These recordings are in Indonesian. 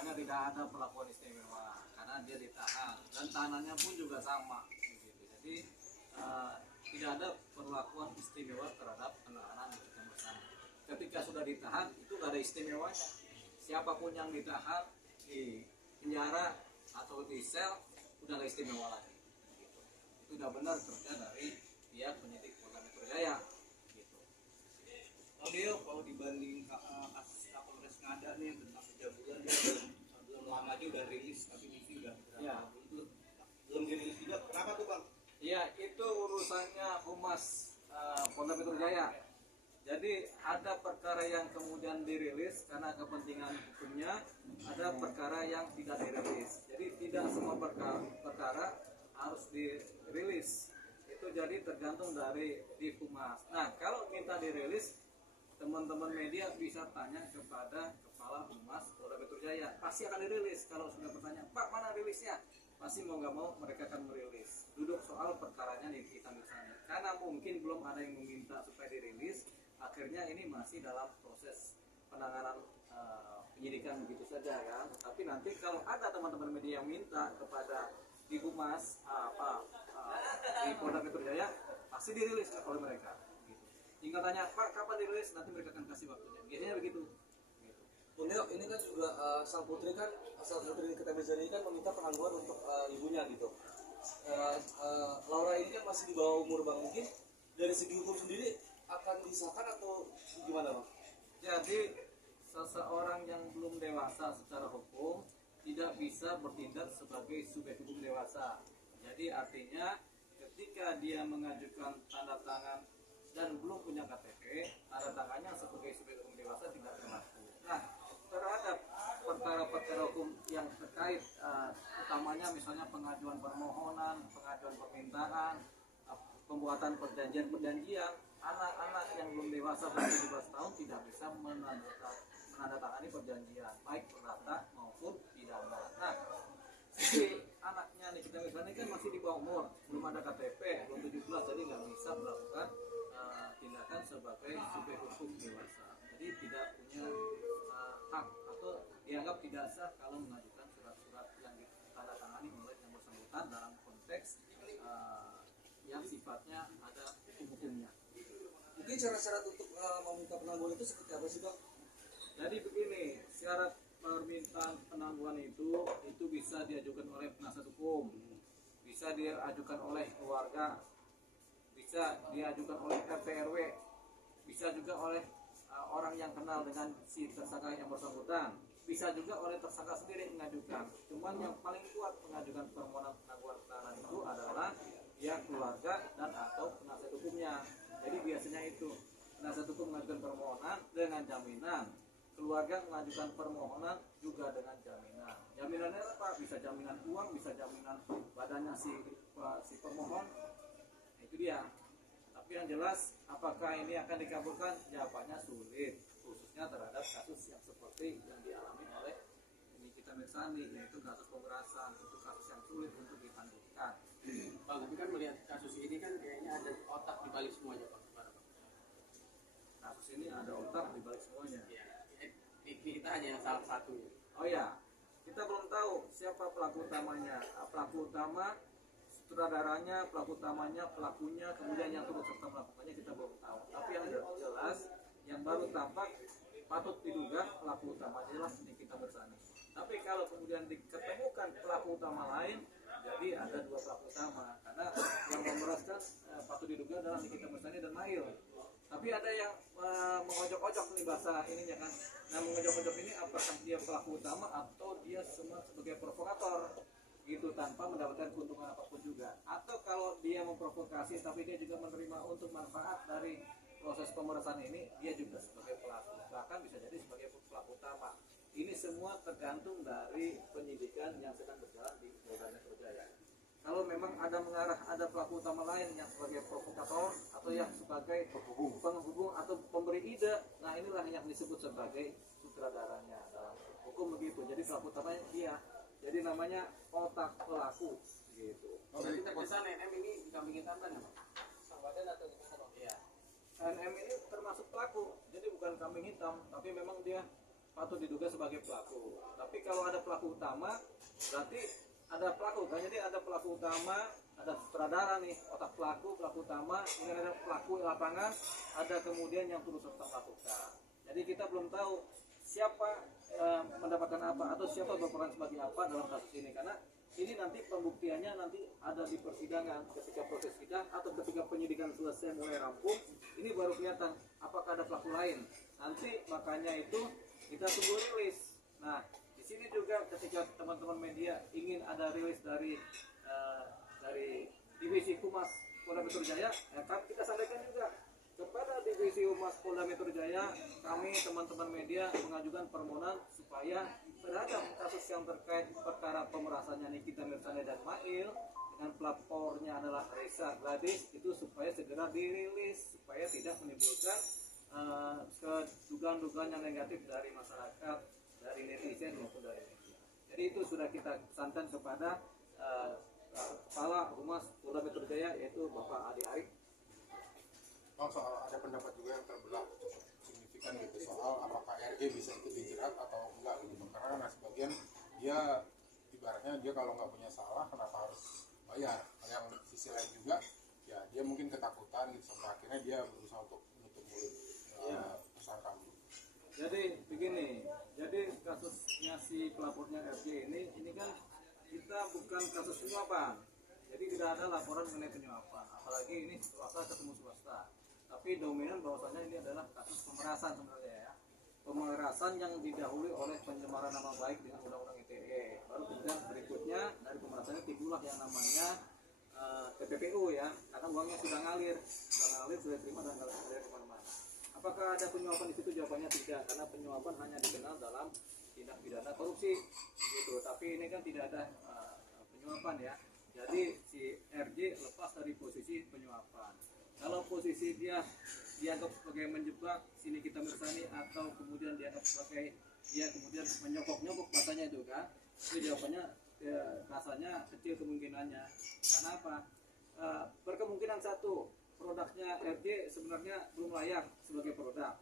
jawabannya tidak ada perlakuan istimewa karena dia ditahan dan tahanannya pun juga sama begitu. Jadi tidak ada perlakuan istimewa terhadap penahanan Nikita Mirzani. Ketika sudah ditahan itu gak ada istimewanya. Siapapun yang ditahan di penjara atau di sel udah gak istimewa lagi. Gitu. Itu udah benar kerja dari pihak penyidik Polda Metro Jaya. Gitu. Kalau dibanding kasus Kapolres Ngada nih tentang pencabulan belum lama aja udah rilis, tapi TV udah belum dirilis juga. Kenapa tuh Bang? Ya itu urusannya Humas Polda Metro Jaya. Jadi ada perkara yang kemudian dirilis karena kepentingan hukumnya, ada perkara yang tidak dirilis. Jadi tidak semua perkara harus dirilis. Itu jadi tergantung dari di Humas. Nah kalau minta dirilis, teman-teman media bisa tanya kepada Kepala Humas Polda Metro Jaya. Pasti akan dirilis. Kalau sudah bertanya, Pak mana rilisnya? Pasti mau nggak mau mereka akan merilis. Duduk soal perkaranya di Nikita Mirzani. Karena mungkin belum ada yang meminta supaya dirilis. Akhirnya ini masih dalam proses penanganan penyidikan begitu saja kan. Tapi nanti kalau ada teman-teman media yang minta kepada di Humas di Polda Metro Jaya pasti dirilis oleh mereka. Gitu. Tinggal tanya Pak kapan dirilis, nanti mereka akan kasih waktunya. Biasanya begitu. Gitu. Bunda, ini kan juga sang putri Nikita Mirzani kan meminta penangguhan untuk ibunya gitu. Laura ini kan masih di bawah umur Bang, mungkin dari segi hukum sendiri akan disahkan atau gimana Bang? Jadi seseorang yang belum dewasa secara hukum tidak bisa bertindak sebagai subjek hukum dewasa. Jadi artinya ketika dia mengajukan tanda tangan dan belum punya KTP, tanda tangannya sebagai subjek hukum dewasa tidak berlaku. Nah, terhadap perkara-perkara hukum yang terkait utamanya misalnya pengajuan permohonan, pengajuan permintaan, pembuatan perjanjian, anak-anak yang belum dewasa sampai 17 tahun tidak bisa menandatangani perjanjian baik perdata maupun pidana. Nah, si anaknya Nikita Mirzani kan masih di bawah umur, belum ada KTP, belum 17, jadi nggak bisa melakukan tindakan sebagai subjek hukum dewasa. Jadi tidak punya hak atau dianggap tidak sah kalau mengajukan surat-surat yang ditandatangani oleh yang bersangkutan dalam konteks yang sifatnya ada hukum-hukumnya. Mungkin syarat-syarat untuk meminta penangguhan itu seperti apa sih Bang? Jadi begini, syarat permintaan penangguhan itu bisa diajukan oleh penasihat hukum, bisa diajukan oleh keluarga, bisa diajukan oleh RT RW, bisa juga oleh orang yang kenal dengan si tersangka yang bersangkutan, bisa juga oleh tersangka sendiri mengajukan. Cuman yang paling kuat mengajukan permohonan penangguhan penahanan itu adalah pihak keluarga dan atau penasihat hukumnya. Jadi biasanya itu penasihat hukum mengajukan permohonan dengan jaminan, keluarga mengajukan permohonan juga dengan jaminan. Jaminannya apa? Bisa jaminan uang, bisa jaminan badannya si pemohon. Itu dia. Tapi yang jelas, apakah ini akan dikabulkan? Jawabannya sulit, khususnya terhadap kasus yang seperti yang dialami oleh Nikita Mirzani, yaitu kasus pemerasan. Itu kasus yang sulit untuk ditangguhkan. Pak, tapi kan melihat kasus ini kan kayaknya ada otak di balik semuanya, Pak. Kasus ini ada otak di balik semuanya. Ya, kita hanya salah satu. Oh ya, kita belum tahu siapa pelaku utamanya. Pelaku utama, sutradaranya, pelaku utamanya, pelakunya, kemudian yang turut serta melakukannya kita belum tahu. Tapi yang jelas, yang baru tampak patut diduga pelaku utamanya adalah Nikita Mirzani. Tapi kalau kemudian diketemukan pelaku utama lain, jadi ada dua pelaku utama. Karena yang memeraskan patut diduga adalah Nikita Mirzani dan Mail. Tapi ada yang mengojok-ojok nih bahasa ininya kan. Nah, mengojok-ojok ini apakah dia pelaku utama atau dia semua sebagai provokator gitu tanpa mendapatkan keuntungan apapun juga. Atau kalau dia memprovokasi tapi dia juga menerima untuk manfaat dari proses pemerasan ini, dia juga sebagai pelaku. Bahkan bisa jadi sebagai pelaku utama. Ini semua tergantung dari penyidikan yang sedang berjalan di Polda Metro Jaya. Kalau memang ada mengarah ada pelaku utama lain yang sebagai provokator atau yang sebagai penghubung atau pemberi ide, nah inilah yang disebut sebagai sutradaranya dalam hukum begitu. Jadi pelaku utamanya dia. Jadi namanya otak pelaku gitu. Berarti terkesan NM ini dikambing hitamkan ya Pak? Sambadan atau gimana Bang? Iya. NM ini termasuk pelaku, jadi bukan kambing hitam, tapi memang dia patut diduga sebagai pelaku. Tapi kalau ada pelaku utama, berarti ada pelaku kan? Jadi ada pelaku utama, ada sutradara nih, otak pelaku utama, kemudian ada pelaku lapangan, ada kemudian yang turut serta melakukan. Jadi kita belum tahu siapa mendapatkan apa atau siapa berperan sebagai apa dalam kasus ini, karena ini nanti pembuktiannya nanti ada di persidangan ketika proses sidang atau ketika penyidikan selesai mulai rampung, ini baru kelihatan apakah ada pelaku lain. Nanti makanya itu kita tunggu rilis. Nah, di sini juga ketika teman-teman media ingin ada rilis dari divisi Humas Polda Metro Jaya, ya kan kita sampaikan juga kepada divisi Humas Polda Metro Jaya, kami teman-teman media mengajukan permohonan supaya terhadap kasus yang terkait perkara pemerasannya Nikita Mirzani dan Mail dengan pelapornya adalah Reza Gladys, itu supaya segera dirilis supaya tidak menimbulkan dugaan-dugaan yang negatif dari masyarakat, dari netizen maupun dari media. Jadi itu sudah kita pesankan kepada Kepala Humas Polda Metro Jaya, yaitu Bapak Adi Arif. Soal ada pendapat juga yang terbelah cukup signifikan gitu soal apakah RG bisa ikut dijerat atau enggak gitu, karena sebagian dia ibaratnya dia kalau nggak punya salah kenapa harus bayar. Yang sisi lain juga ya dia mungkin ketakutan gitu sampai akhirnya dia berusaha untuk menutup mulut tersangka. Jadi begini, jadi kasusnya si pelapornya RG ini kan kita bukan kasus penyuapan, jadi tidak ada laporan mengenai penyuapan, apalagi ini swasta ketemu swasta. Tapi dominan bahwasanya ini adalah kasus pemerasan sebenarnya ya, pemerasan yang didahului oleh pencemaran nama baik dengan undang-undang ITE. Baru kemudian berikutnya dari pemerasannya timbullah yang namanya TPPU ya, karena uangnya sudah ngalir, sudah diterima dan ngalir dari kemana-mana. Apakah ada penyuapan di situ? Jawabannya tidak, karena penyuapan hanya dikenal dalam tindak pidana korupsi, gitu. Tapi ini kan tidak ada penyuapan ya. Jadi si RJ lepas dari posisi penyuapan. Kalau posisi dia dianggap sebagai menjebak si Nikita Mirzani atau kemudian dianggap sebagai dia kemudian menyokok-nyokok bahasanya itu kan, itu jawabannya rasanya kecil kemungkinannya. Karena apa? Berkemungkinan satu, produknya RJ sebenarnya belum layak sebagai produk,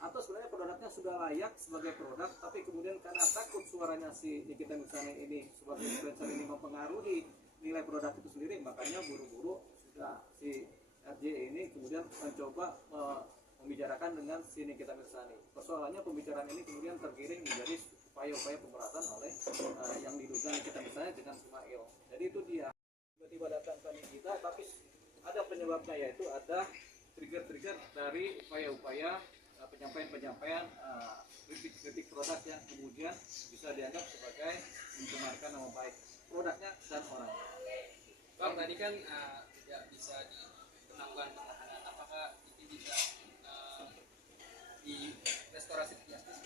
atau sebenarnya produknya sudah layak sebagai produk, tapi kemudian karena takut suaranya si Nikita Mirzani ini sebagai influencer ini mempengaruhi nilai produk itu sendiri, makanya buru-buru sudah si RJ ini kemudian mencoba membicarakan dengan si Nikita Mirzani. Persoalannya pembicaraan ini kemudian tergiring menjadi upaya-upaya pemerasan oleh yang diduga Nikita Mirzani dengan Ismail. Jadi itu dia, tiba-tiba datang ke Nikita, tapi ada penyebabnya, yaitu ada trigger-trigger dari upaya-upaya penyampaian kritik produk yang kemudian bisa dianggap sebagai mencemarkan nama baik produknya dan orangnya. Bang, tadi kan tidak bisa dikenakan penahanan, apakah itu bisa di restoratif justice?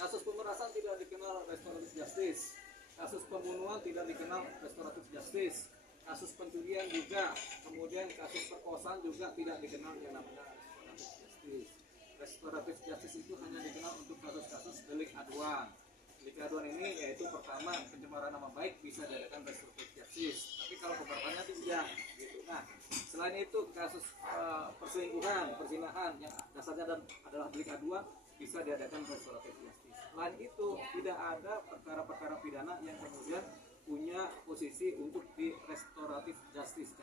Kasus pemerasan tidak dikenal restoratif justice, kasus pembunuhan tidak dikenal restoratif justice, kasus pencurian juga, kemudian kasus perkosaan juga tidak dikenal yang namanya restoratif justice. Restoratif justice itu hanya dikenal untuk kasus-kasus delik aduan. Delik aduan ini yaitu pertama pencemaran nama baik bisa diadakan restoratif justice, tapi kalau keberatan tidak gitu. Nah, selain itu kasus perselingkuhan, perzinahan yang dasarnya adalah delik aduan bisa diadakan restoratif justice. Selain itu tidak ada perkara-perkara pidana yang kemudian punya posisi untuk di restoratif justice.